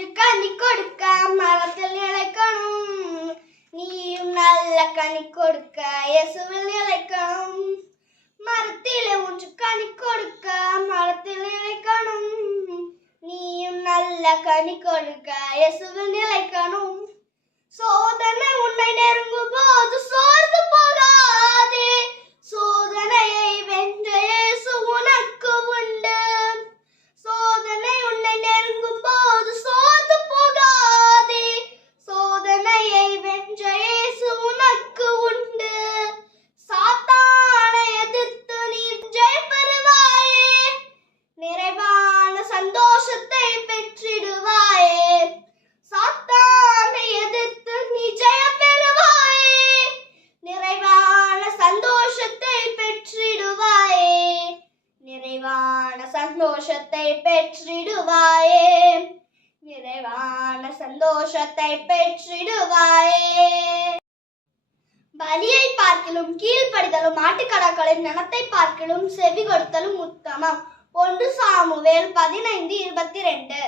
കൊച്ചു കനിക്കൊടുക്കാം മറത്തലുകളെ കാണും. നീയും നല്ല കനിക്കൊടുക്ക യേശുവിൽ നിലക്കണം മരത്തിലെ കൊച്ചു കനിക്കൊടുക്ക മറത്തിൽ നിലക്കണം നീയും നല്ല കനിക്കൊടുക്ക യേശുവിൽ നിലക്കണം സോദന ഉണ്ണ சந்தோஷத்தை பெற்றிடுவாயே. நிறைவான சந்தோஷத்தை பெற்றிடுவாயே. பலியை பார்க்கலும் கீழ்ப்படிதலும் ஆட்டுக்கடாக்களின் நனத்தை பார்க்கலும் செவி கொடுத்தலும் உத்தமம். ஒன்று சாமுவேல் பதினைந்து இருபத்தி ரெண்டு.